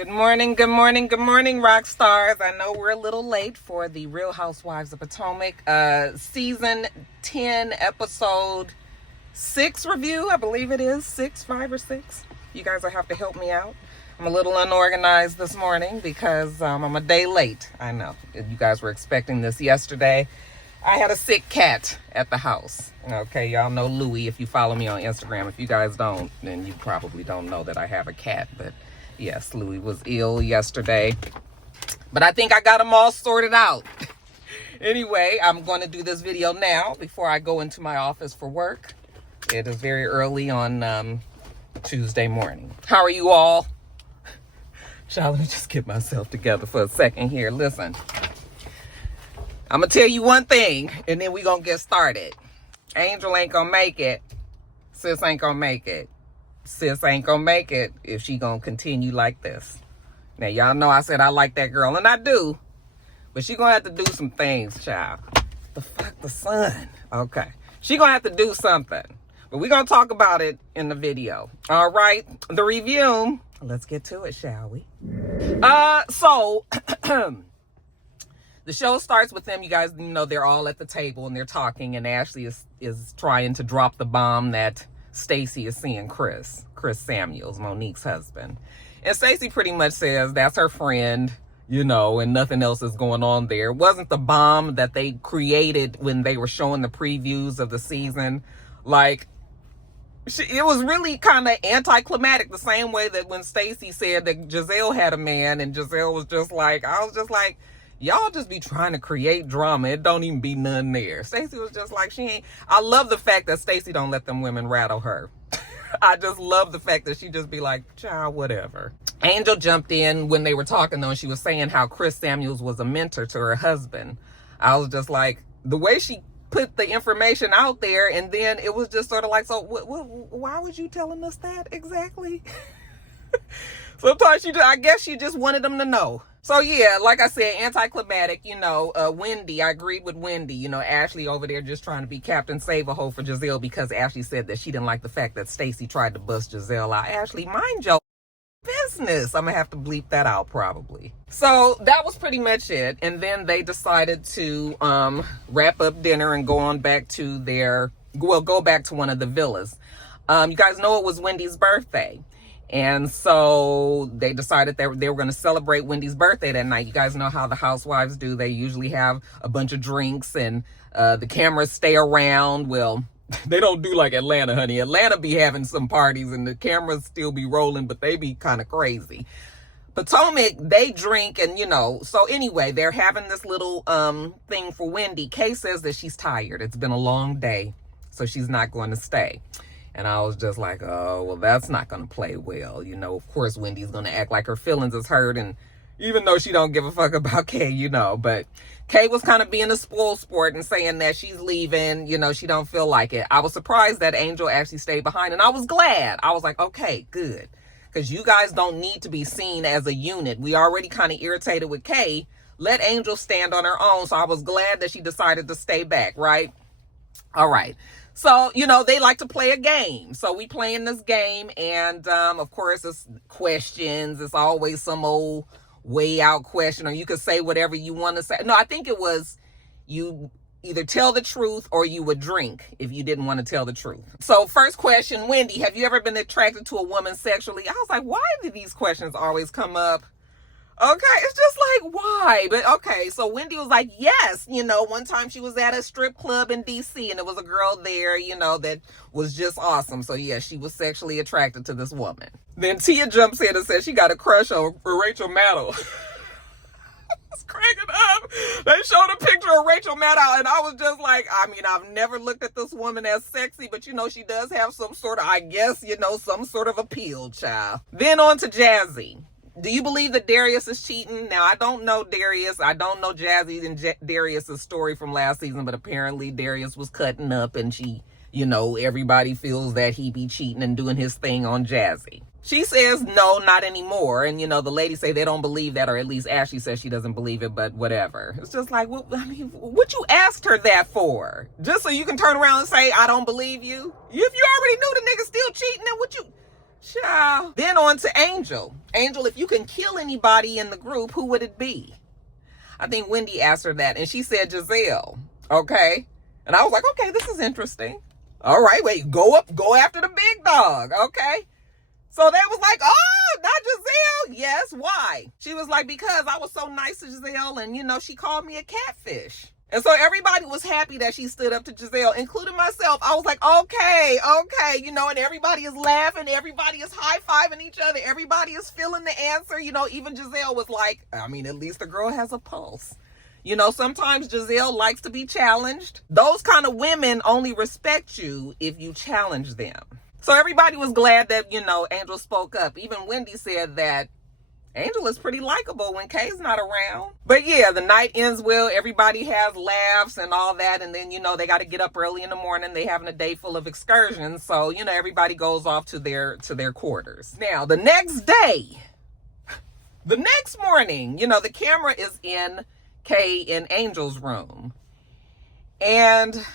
Good morning, good morning, good morning, rock stars. I know we're a little late for the Real Housewives of Potomac season 10 episode 6 review. I believe it is 6, 5 or 6. You guys will have to help me out. I'm a little unorganized this morning because I'm a day late. I know you guys were expecting this yesterday. I had a sick cat at the house. Okay, y'all know Louie if you follow me on Instagram. If you guys don't, then you probably don't know that I have a cat. But yes, Louie was ill yesterday. But I think I got them all sorted out. Anyway, I'm going to do this video now before I go into my office for work. It is very early on Tuesday morning. How are you all? Child, let me just get myself together for a second here. Listen. I'm going to tell you one thing, and then we're going to get started. Angel ain't going to make it. Sis ain't going to make it. Sis ain't going to make it if she going to continue like this. Now, y'all know I said I like that girl, and I do. But she going to have to do some things, child. The fuck, the sun. Okay. She going to have to do something. But we're going to talk about it in the video. All right. The review. Let's get to it, shall we? The show starts with them. You guys know they're all at the table and they're talking, and Ashley is trying to drop the bomb that Stacey is seeing Chris Samuels, Monique's husband. And Stacey pretty much says that's her friend, you know, and nothing else is going on there. It wasn't the bomb that they created when they were showing the previews of the season. Like, it was really kind of anticlimactic, the same way that when Stacey said that Giselle had a man, and Giselle was just like, I was just like, y'all just be trying to create drama. It don't even be none there. Stacey was just like, she ain't. I love the fact that Stacey don't let them women rattle her. I just love the fact that she just be like, child, whatever. Angel jumped in when they were talking, though, and she was saying how Chris Samuels was a mentor to her husband. I was just like, the way she put the information out there, and then it was just sort of like, so why was you telling us that exactly? Sometimes I guess she just wanted them to know. So yeah, like I said, anticlimactic, you know, Wendy, I agreed with Wendy, you know, Ashley over there just trying to be Captain Save-A-Ho for Giselle because Ashley said that she didn't like the fact that Stacey tried to bust Giselle out. Ashley, mind your business. I'm gonna have to bleep that out probably. So that was pretty much it. And then they decided to wrap up dinner and go on back to go back to one of the villas. You guys know it was Wendy's birthday. And so they decided that they were going to celebrate Wendy's birthday that night. You guys know how the Housewives do. They usually have a bunch of drinks and the cameras stay around. Well, they don't do like Atlanta, honey. Atlanta be having some parties and the cameras still be rolling, but they be kind of crazy. Potomac, they drink and, you know. So anyway, they're having this little thing for Wendy. Kay says that she's tired. It's been a long day, so she's not going to stay. And I was just like, oh, well, that's not going to play well. You know, of course, Wendy's going to act like her feelings is hurt. And even though she don't give a fuck about Kay, you know. But Kay was kind of being a spoiled sport and saying that she's leaving. You know, she don't feel like it. I was surprised that Angel actually stayed behind. And I was glad. I was like, okay, good. Because you guys don't need to be seen as a unit. We already kind of irritated with Kay. Let Angel stand on her own. So I was glad that she decided to stay back, right? All right. So, you know, they like to play a game. So we playing this game. And, of course, it's questions. It's always some old way out question. Or you could say whatever you want to say. No, I think it was you either tell the truth or you would drink if you didn't want to tell the truth. So first question, Wendy, have you ever been attracted to a woman sexually? I was like, why do these questions always come up? Okay, it's just like, why? But okay, so Wendy was like, yes. You know, one time she was at a strip club in D.C. and there was a girl there, you know, that was just awesome. So yeah, she was sexually attracted to this woman. Then Tia jumps in and says she got a crush on Rachel Maddow. I was cracking up. They showed a picture of Rachel Maddow and I was just like, I mean, I've never looked at this woman as sexy, but you know, she does have some sort of, I guess, you know, some sort of appeal, child. Then on to Jazzy. Do you believe that Darius is cheating? Now, I don't know Darius. I don't know Jazzy and Darius's story from last season, but apparently Darius was cutting up and she, you know, everybody feels that he be cheating and doing his thing on Jazzy. She says, no, not anymore. And, you know, the ladies say they don't believe that, or at least Ashley says she doesn't believe it, but whatever. It's just like, well, I mean, what you asked her that for? Just so you can turn around and say, I don't believe you? If you already knew the nigga still cheating, then what you... Ciao. Then on to Angel. Angel, if you can kill anybody in the group, who would it be? I think Wendy asked her that, and she said Giselle. Okay. And I was like, okay, this is interesting. All right, wait, go after the big dog. Okay. So they was like, oh, not Giselle. Yes, why? She was like, because I was so nice to Giselle, and, you know, she called me a catfish. And so everybody was happy that she stood up to Giselle, including myself. I was like, okay, you know, and everybody is laughing. Everybody is high-fiving each other. Everybody is feeling the answer. You know, even Giselle was like, I mean, at least the girl has a pulse. You know, sometimes Giselle likes to be challenged. Those kind of women only respect you if you challenge them. So everybody was glad that, you know, Angel spoke up. Even Wendy said that Angel is pretty likable when Kay's not around. But yeah, the night ends well. Everybody has laughs and all that. And then, you know, they got to get up early in the morning. They having a day full of excursions. So, you know, everybody goes off to their quarters. Now, the next day, the next morning, you know, the camera is in Kay and Angel's room. And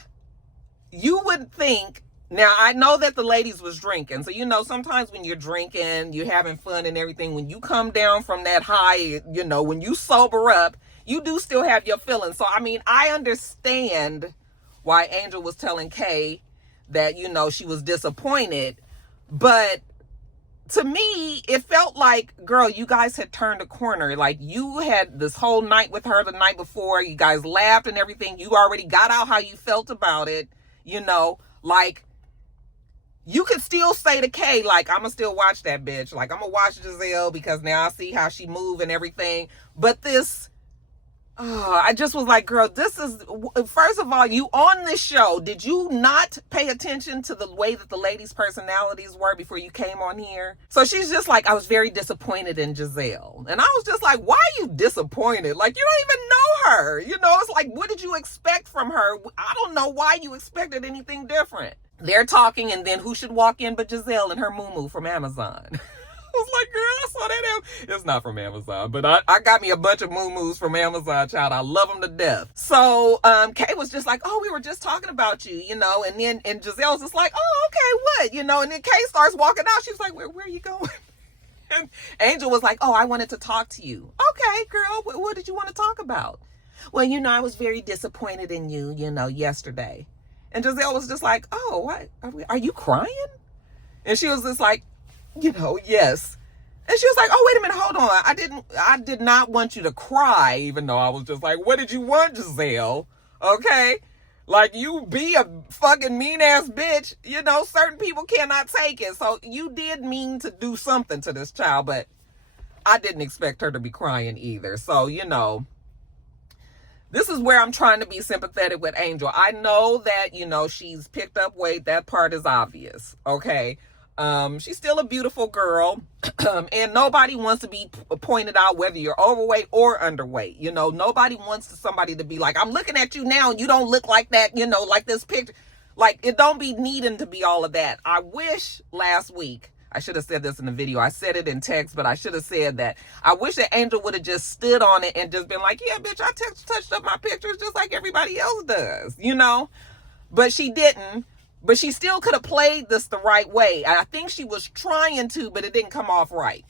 you would think, now, I know that the ladies was drinking. So, you know, sometimes when you're drinking, you're having fun and everything. When you come down from that high, you know, when you sober up, you do still have your feelings. So, I mean, I understand why Angel was telling Kay that, you know, she was disappointed. But to me, it felt like, girl, you guys had turned a corner. Like, you had this whole night with her the night before. You guys laughed and everything. You already got out how you felt about it, you know, like, you could still say to Kay, like, I'm going to still watch that bitch. Like, I'm going to watch Giselle because now I see how she move and everything. But this, I just was like, girl, this is, first of all, you on this show, did you not pay attention to the way that the ladies' personalities were before you came on here? So she's just like, I was very disappointed in Giselle. And I was just like, why are you disappointed? Like, you don't even know her. You know, it's like, what did you expect from her? I don't know why you expected anything different. They're talking, and then who should walk in but Giselle and her moo-moo from Amazon? I was like, girl, I saw that. It's not from Amazon, but I got me a bunch of moo-moos from Amazon, child. I love them to death. So Kay was just like, oh, we were just talking about you, you know, and Giselle's just like, oh, okay, what? You know, and then Kay starts walking out. She's like, where are you going? And Angel was like, oh, I wanted to talk to you. Okay, girl, what did you want to talk about? Well, you know, I was very disappointed in you, you know, yesterday. And Giselle was just like, oh, what? Are you crying? And she was just like, you know, yes. And she was like, oh, wait a minute, hold on. I did not want you to cry, even though I was just like, what did you want, Giselle? Okay? Like, you be a fucking mean ass bitch. You know, certain people cannot take it. So you did mean to do something to this child, but I didn't expect her to be crying either. So, you know, this is where I'm trying to be sympathetic with Angel. I know that, you know, she's picked up weight. That part is obvious. Okay. She's still a beautiful girl. And nobody wants to be pointed out whether you're overweight or underweight. You know, nobody wants somebody to be like, I'm looking at you now and you don't look like that, you know, like this picture. Like, it don't be needing to be all of that. I wish last week, I should have said this in the video. I said it in text, but I should have said that. I wish that Angel would have just stood on it and just been like, yeah, bitch, I touched up my pictures just like everybody else does, you know? But she didn't. But she still could have played this the right way. I think she was trying to, but it didn't come off right.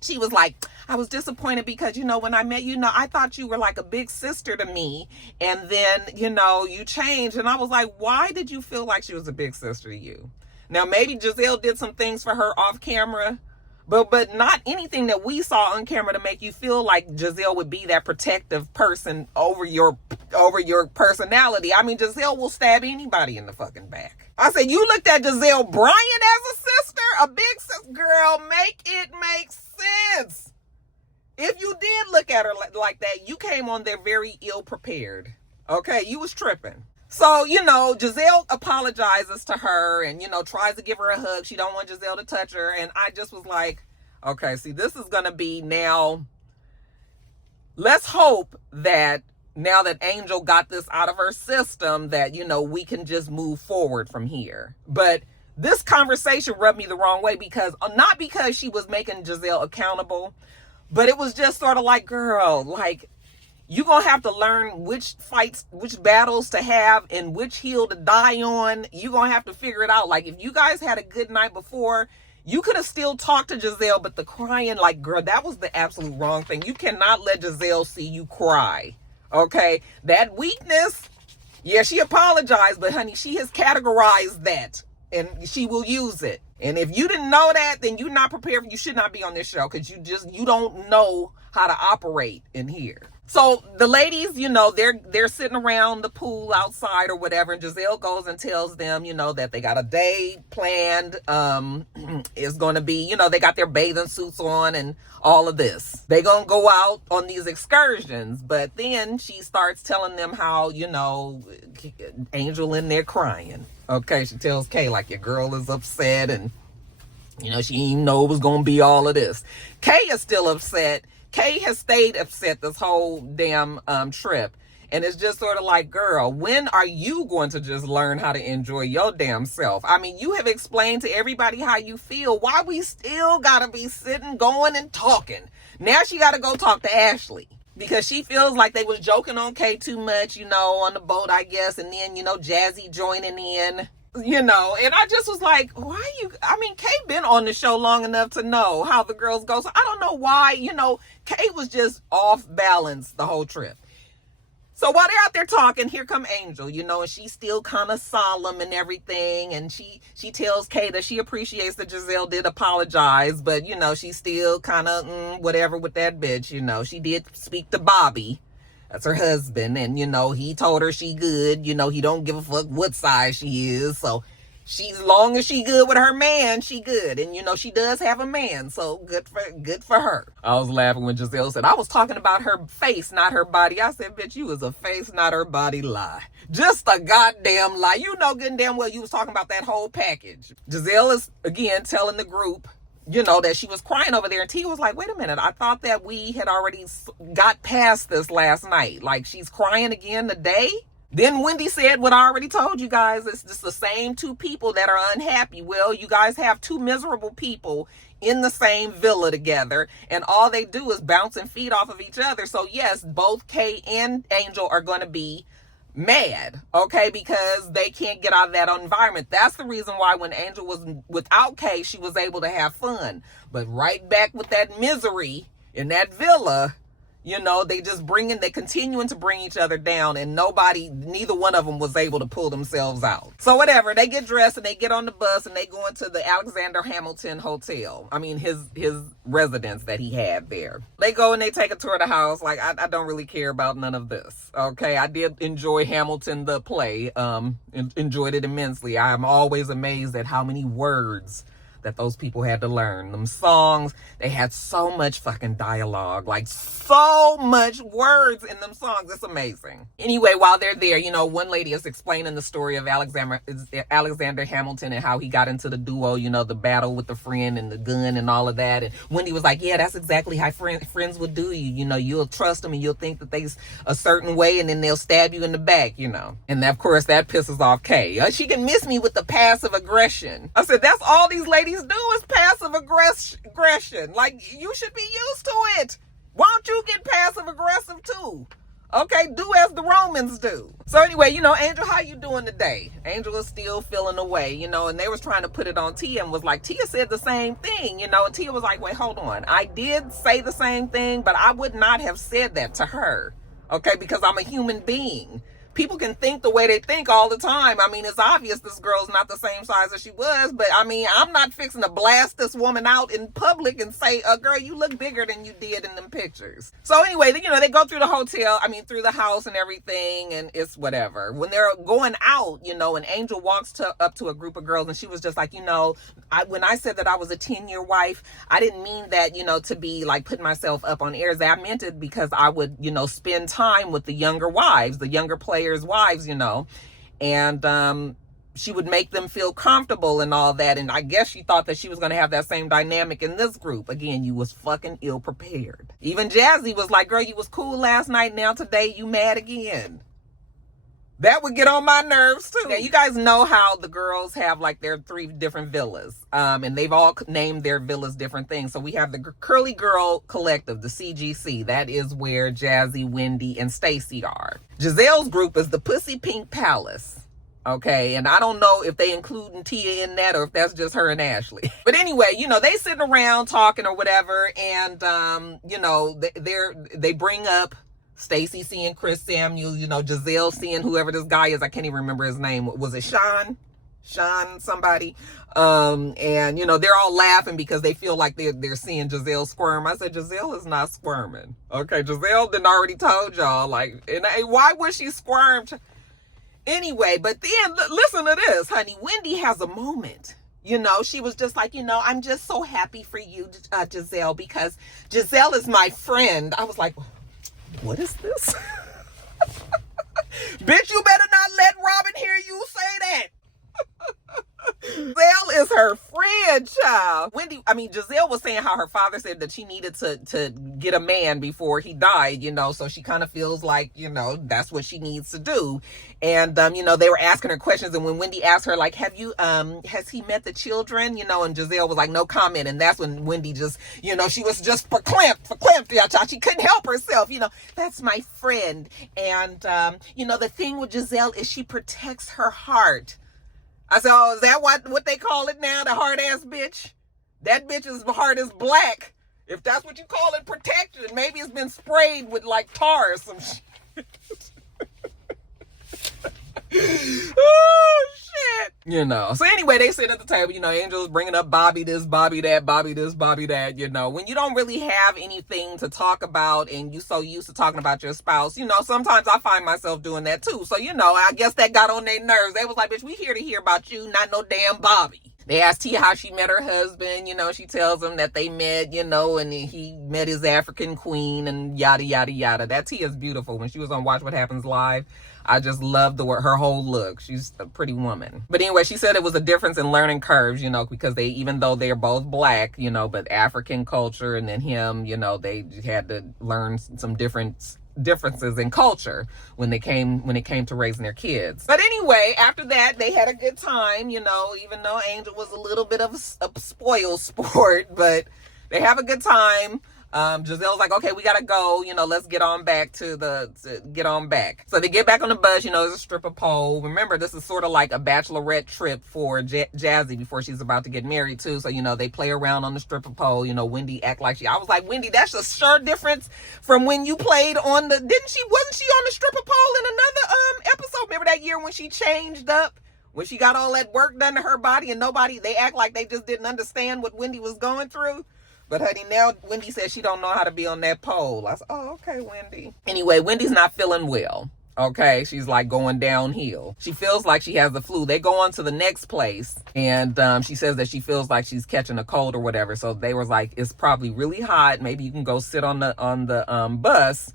She was like, I was disappointed because, you know, when I met you, I thought you were like a big sister to me. And then, you know, you changed. And I was like, why did you feel like she was a big sister to you? Now, maybe Giselle did some things for her off camera, but not anything that we saw on camera to make you feel like Giselle would be that protective person over your personality. I mean, Giselle will stab anybody in the fucking back. I said, you looked at Giselle Bryant as a sister, a big sister. Girl, make it make sense. If you did look at her like that, you came on there very ill prepared. Okay, you was tripping. So, you know, Giselle apologizes to her and, you know, tries to give her a hug. She don't want Giselle to touch her. And I just was like, okay, see, this is going to be now. Let's hope that now that Angel got this out of her system that, you know, we can just move forward from here. But this conversation rubbed me the wrong way because, not because she was making Giselle accountable, but it was just sort of like, girl, like, you're going to have to learn which fights, which battles to have and which hill to die on. You're going to have to figure it out. Like, if you guys had a good night before, You could have still talked to Giselle, but the crying, like, girl, that was the absolute wrong thing. You cannot let Giselle see you cry. Okay? That weakness, yeah, she apologized, but honey, she has categorized that and she will use it. And if you didn't know that, then you're not prepared. You should not be on this show because you don't know how to operate in here. So the ladies, you know, they're sitting around the pool outside or whatever, and Giselle goes and tells them, you know, that they got a day planned. It's going to be, you know, they got their bathing suits on and all of this. They going to go out on these excursions, but then she starts telling them how, you know, Angel in there crying. Okay, she tells Kay, like, your girl is upset and, you know, she didn't even know it was going to be all of this. Kay is still upset. Kay has stayed upset this whole damn trip. And it's just sort of like, girl, when are you going to just learn how to enjoy your damn self? I mean, you have explained to everybody how you feel. Why we still got to be sitting, going and talking? Now she got to go talk to Ashley because she feels like they was joking on Kay too much, you know, on the boat, I guess. And then, you know, Jazzy joining in. You know, and I just was like, why you, I mean, Kay been on the show long enough to know how the girls go. So I don't know why, you know, Kay was just off balance the whole trip. So while they're out there talking, here come Angel, you know, and she's still kind of solemn and everything. And she tells Kay that she appreciates that Giselle did apologize, but, you know, she's still kind of whatever with that bitch, you know. She did speak to Bobby. That's her husband. And, you know, he told her she good. You know, he don't give a fuck what size she is. So she's, long as she good with her man, she good. And, you know, she does have a man. So good for her. I was laughing when Giselle said, I was talking about her face, not her body. I said, bitch, you was a face, not her body lie. Just a goddamn lie. You know good and damn well you was talking about that whole package. Giselle is, again, telling the group, you know, that she was crying over there. And Tia was like, wait a minute. I thought that we had already got past this last night. Like, she's crying again today? Then Wendy said what I already told you guys. It's just the same two people that are unhappy. Well, you guys have two miserable people in the same villa together. And all they do is bounce and feed off of each other. So, yes, both Kay and Angel are going to be mad, okay, because they can't get out of that environment. That's the reason why when Angel was without Kay, she was able to have fun. But right back with that misery in that villa, you know, they continuing to bring each other down, and neither one of them was able to pull themselves out. So whatever, they get dressed and they get on the bus and they go into the Alexander Hamilton Hotel. I mean, his residence that he had there. They go and they take a tour of the house. Like, I don't really care about none of this. Okay, I did enjoy Hamilton, the play. Enjoyed it immensely. I am always amazed at how many words that those people had to learn. Them songs, they had so much fucking dialogue, like so much words in them songs. It's amazing. Anyway, while they're there, you know, one lady is explaining the story of Alexander Hamilton and how he got into the duo, you know, the battle with the friend and the gun and all of that. And Wendy was like, yeah, that's exactly how friends would do you. You know, you'll trust them and you'll think that they's a certain way and then they'll stab you in the back, you know. And of course, that pisses off Kay. She can miss me with the passive aggression. I said, that's all these ladies do is passive aggression. Like, you should be used to it. Why don't you get passive aggressive too? Okay, do as the Romans do. So anyway, you know, Angel, how you doing today? Angel is still feeling away, you know, and they was trying to put it on Tia and was like, Tia said the same thing, you know, and Tia was like, wait, hold on. I did say the same thing, but I would not have said that to her, okay, because I'm a human being. People can think the way they think all the time. I mean, it's obvious this girl's not the same size as she was, but I mean, I'm not fixing to blast this woman out in public and say, girl, you look bigger than you did in them pictures. So anyway, you know, they go through through the house and everything, and it's whatever. When they're going out, you know, and Angel walks up to a group of girls, and she was just like, you know, when I said that I was a 10-year wife, I didn't mean that, you know, to be like putting myself up on airs. I meant it because I would, you know, spend time with the younger wives, the younger players' wives, you know, and she would make them feel comfortable and all that. And I guess she thought that she was going to have that same dynamic in this group. Again, you was fucking ill prepared. Even Jazzy was like, girl, you was cool last night. Now today you mad again. That would get on my nerves too. Now, you guys know how the girls have like their 3 different villas. And they've all named their villas different things. So we have the Curly Girl Collective, the CGC. That is where Jazzy, Wendy, and Stacy are. Giselle's group is the Pussy Pink Palace. Okay, and I don't know if they including Tia in that or if that's just her and Ashley. But anyway, you know, they sitting around talking or whatever, and you know, they bring up Stacey seeing Chris Samuels, you know, Giselle seeing whoever this guy is. I can't even remember his name. Was it Sean somebody? And you know, they're all laughing because they feel like they're seeing Giselle squirm. I said, Giselle is not squirming. Okay, Giselle done already told y'all, like, and why would she squirm? Anyway, but then listen to this, honey. Wendy has a moment. You know, she was just like, you know, I'm just so happy for you, Giselle, because Giselle is my friend. I was like, what is this? Bitch, you better not let Robin hear you say that. Giselle is her friend, child. Giselle was saying how her father said that she needed to get a man before he died, you know, so she kind of feels like, you know, that's what she needs to do. And, you know, they were asking her questions, and when Wendy asked her, like, has he met the children, you know, and Giselle was like, no comment. And that's when Wendy just, you know, she was just verklempt, yeah, child. She couldn't help herself, you know, that's my friend. And, you know, the thing with Giselle is she protects her heart. I said, oh, is that what they call it now? The hard-ass bitch? That bitch's heart is black. If that's what you call it, protection. Maybe it's been sprayed with, like, tar or some shit. Oh, shit. You know. So anyway, they sit at the table. You know, Angel's bringing up Bobby this, Bobby that, Bobby this, Bobby that. You know, when you don't really have anything to talk about and you so used to talking about your spouse, you know, sometimes I find myself doing that too. So, you know, I guess that got on their nerves. They was like, bitch, we here to hear about you, not no damn Bobby. They asked Tia how she met her husband. You know, she tells them that they met, you know, and he met his African queen and yada, yada, yada. That Tia's beautiful. When she was on Watch What Happens Live, I just loved her whole look. She's a pretty woman. But anyway, she said it was a difference in learning curves, you know, because even though they're both black, you know, but African culture and then him, you know, they had to learn some differences in culture when it came to raising their kids. But anyway, after that, they had a good time, you know, even though Angel was a little bit of a spoiled sport, but they have a good time. Giselle's like, okay, we gotta go, you know, let's get on back to get on back. So they get back on the bus, you know, there's a stripper pole. Remember, this is sort of like a bachelorette trip for Jazzy before she's about to get married too. So, you know, they play around on the stripper pole, you know, Wendy act like I was like, Wendy, that's a sure difference from when you played on wasn't she on the stripper pole in another episode? Remember that year when she changed up? When she got all that work done to her body and they act like they just didn't understand what Wendy was going through? But honey, now Wendy says she don't know how to be on that pole. I said, oh, okay, Wendy. Anyway, Wendy's not feeling well. Okay, she's like going downhill. She feels like she has the flu. They go on to the next place, and she says that she feels like she's catching a cold or whatever. So they were like, it's probably really hot. Maybe you can go sit on the bus.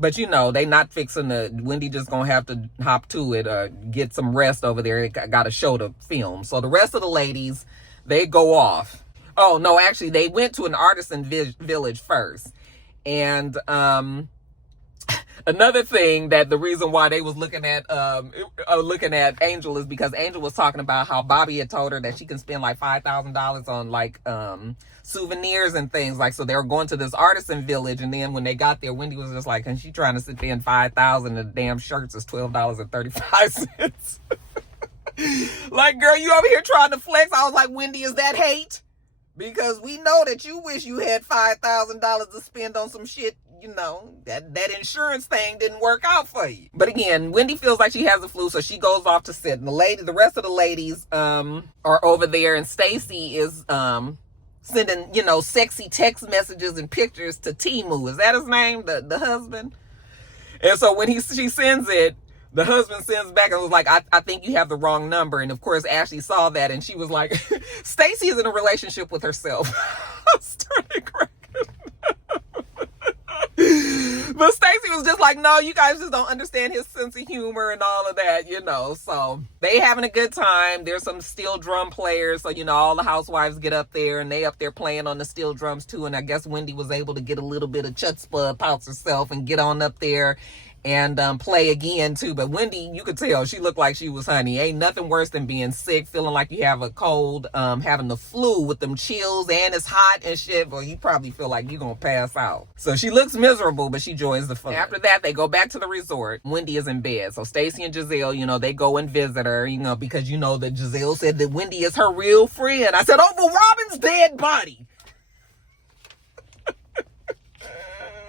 But you know, they not fixing Wendy just gonna have to hop to it or get some rest over there. They got a show to film. So the rest of the ladies, they go off. Oh, no, actually, they went to an artisan village first. And another thing that the reason why they was looking at Angel is because Angel was talking about how Bobby had told her that she can spend like $5,000 on like souvenirs and things. Like, so they were going to this artisan village. And then when they got there, Wendy was just like, and she trying to spend $5,000 and the damn shirts is $12.35. Like, girl, you over here trying to flex. I was like, Wendy, is that hate? Because we know that you wish you had $5,000 to spend on some shit, you know, that insurance thing didn't work out for you. But again, Wendy feels like she has the flu, so she goes off to sit. And the rest of the ladies are over there, and Stacey is sending, you know, sexy text messages and pictures to Timu. Is that his name? The husband? And so when she sends it, the husband sends back and was like, I think you have the wrong number. And of course, Ashley saw that and she was like, Stacey is in a relationship with herself. I started cracking up. But Stacey was just like, no, you guys just don't understand his sense of humor and all of that, you know. So they having a good time. There's some steel drum players. So, you know, all the housewives get up there and they up there playing on the steel drums too. And I guess Wendy was able to get a little bit of chutzpah about herself and get on up there and play again too. But Wendy, you could tell she looked like she was honey. Ain't nothing worse than being sick, feeling like you have a cold, having the flu with them chills and it's hot and shit. Well, you probably feel like you're gonna pass out. So she looks miserable, but she joins the fun. After that, they go back to the resort. Wendy is in bed. So Stacey and Giselle, they go and visit her, because that Giselle said that Wendy is her real friend. I said, over Robin's dead body.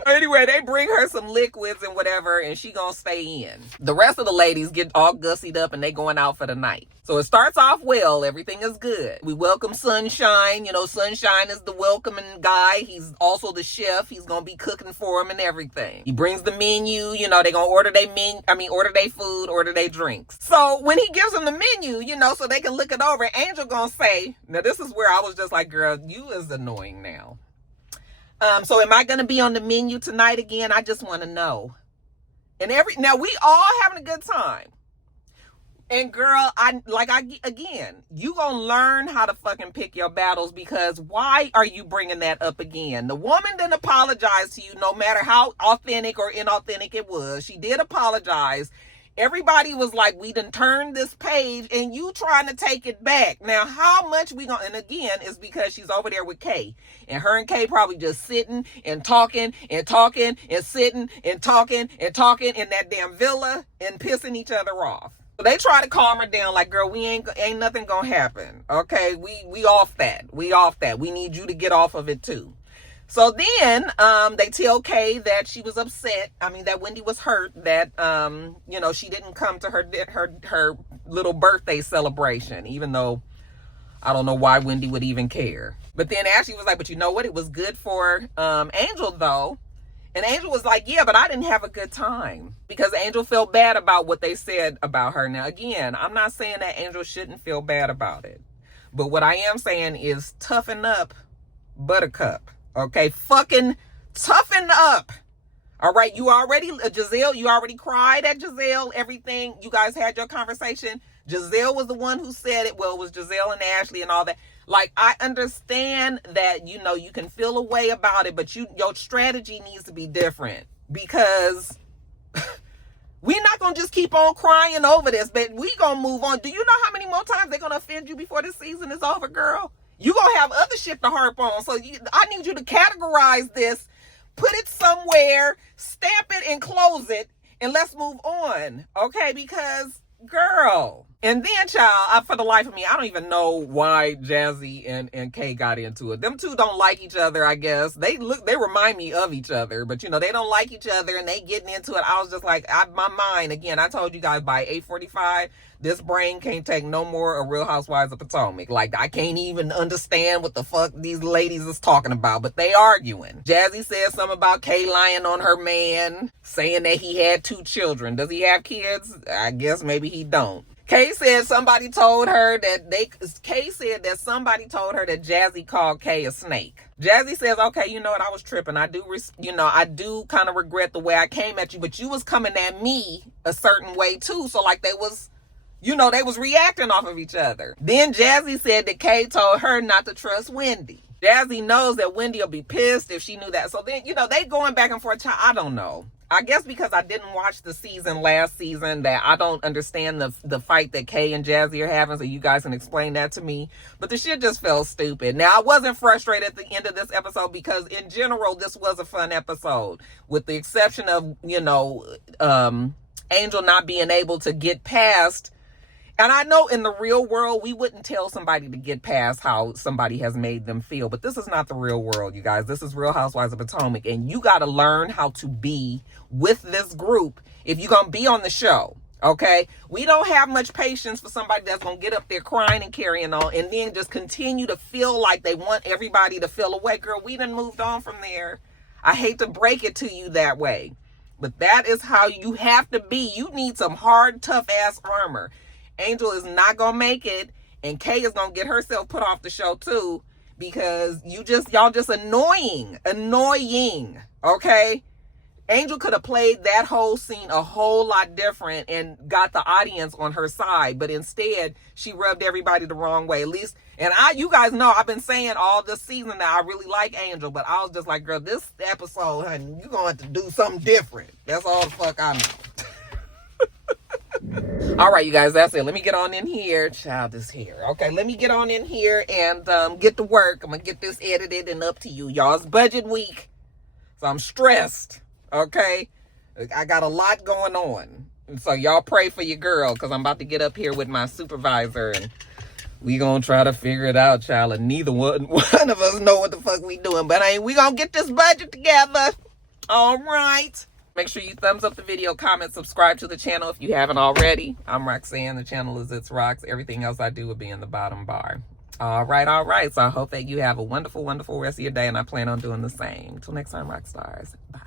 Anyway, they bring her some liquids and whatever, and she gonna stay in. The rest of the ladies get all gussied up and they going out for the night. So it starts off well. Everything is good. We welcome Sunshine. Sunshine is the welcoming guy. He's also the chef. He's gonna be cooking for them and everything. He brings the menu. They gonna order order their food, order their drinks. So when he gives them the menu, so they can look it over, Angel gonna say, now this is where I was just like, girl, you is annoying now. So am I going to be on the menu tonight again? I just want to know. Now we all having a good time. And girl, you going to learn how to fucking pick your battles, because why are you bringing that up again? The woman didn't apologize to you, no matter how authentic or inauthentic it was. She did apologize. Everybody was like, we done turned this page and you trying to take it back. Now, how much we gonna, and again, it's because she's over there with Kay. And her and Kay probably just sitting and talking and talking and sitting and talking in that damn villa and pissing each other off. So they try to calm her down like, girl, we ain't nothing gonna happen. Okay, we off that. We need you to get off of it too. So then they tell Kay that she was upset. That Wendy was hurt that, she didn't come to her little birthday celebration, even though I don't know why Wendy would even care. But then Ashley was like, but you know what? It was good for Angel, though. And Angel was like, yeah, but I didn't have a good time, because Angel felt bad about what they said about her. Now, again, I'm not saying that Angel shouldn't feel bad about it. But what I am saying is toughen up, Buttercup. Okay, fucking toughen up. All right, Giselle, you already cried at Giselle, everything. You guys had your conversation. Giselle was the one who said it. Well, it was Giselle and Ashley and all that. Like, I understand that, you can feel a way about it, but your strategy needs to be different, because we're not going to just keep on crying over this, but we going to move on. Do you know how many more times they're going to offend you before this season is over, girl? You're going to have other shit to harp on. So I need you to categorize this, put it somewhere, stamp it and close it, and let's move on. Okay? Because, girl. And then, child, for the life of me, I don't even know why Jazzy and Kay got into it. Them two don't like each other, I guess. They remind me of each other, but they don't like each other and they getting into it. I was just like, my mind, again, I told you guys by 8:45, this brain can't take no more of Real Housewives of Potomac. Like, I can't even understand what the fuck these ladies is talking about, but they arguing. Jazzy said something about Kay lying on her man, saying that he had 2 children. Does he have kids? I guess maybe he don't. Kay said somebody told her that Jazzy called Kay a snake. Jazzy says, okay, you know what? I was tripping. I do kind of regret the way I came at you, but you was coming at me a certain way too. So like they was reacting off of each other. Then Jazzy said that Kay told her not to trust Wendy. Jazzy knows that Wendy will be pissed if she knew that. So then, they going back and forth. I don't know. I guess because I didn't watch the last season, that I don't understand the fight that Kay and Jazzy are having, so you guys can explain that to me. But the shit just felt stupid. Now, I wasn't frustrated at the end of this episode, because in general, this was a fun episode, with the exception of, Angel not being able to get past. And I know in the real world, we wouldn't tell somebody to get past how somebody has made them feel. But this is not the real world, you guys. This is Real Housewives of Potomac. And you got to learn how to be with this group if you're going to be on the show. Okay? We don't have much patience for somebody that's going to get up there crying and carrying on and then just continue to feel like they want everybody to feel away. Girl, we done moved on from there. I hate to break it to you that way, but that is how you have to be. You need some hard, tough ass armor. Angel is not gonna make it, and Kay is gonna get herself put off the show too, because y'all just annoying, okay? Angel could have played that whole scene a whole lot different and got the audience on her side, but instead she rubbed everybody the wrong way. At least, and you guys know I've been saying all this season that I really like Angel, but I was just like, girl, this episode, honey, you're going to have to do something different. That's all the fuck I know. All right, you guys, that's it. Let me get on in here. Child is here. Okay, let me get on in here and get to work. I'm going to get this edited and up to you. Y'all's budget week, so I'm stressed. Okay, I got a lot going on, and so y'all pray for your girl, because I'm about to get up here with my supervisor and we gonna try to figure it out, child. And neither one of us know what the fuck we doing, but we gonna get this budget together. All right, make sure you thumbs up the video, comment, subscribe to the channel if you haven't already. I'm Roxanne. The channel is itsrox. Everything else I do will be in the bottom bar. All right, so I hope that you have a wonderful rest of your day, and I plan on doing the same. Until next time, rock stars. Bye.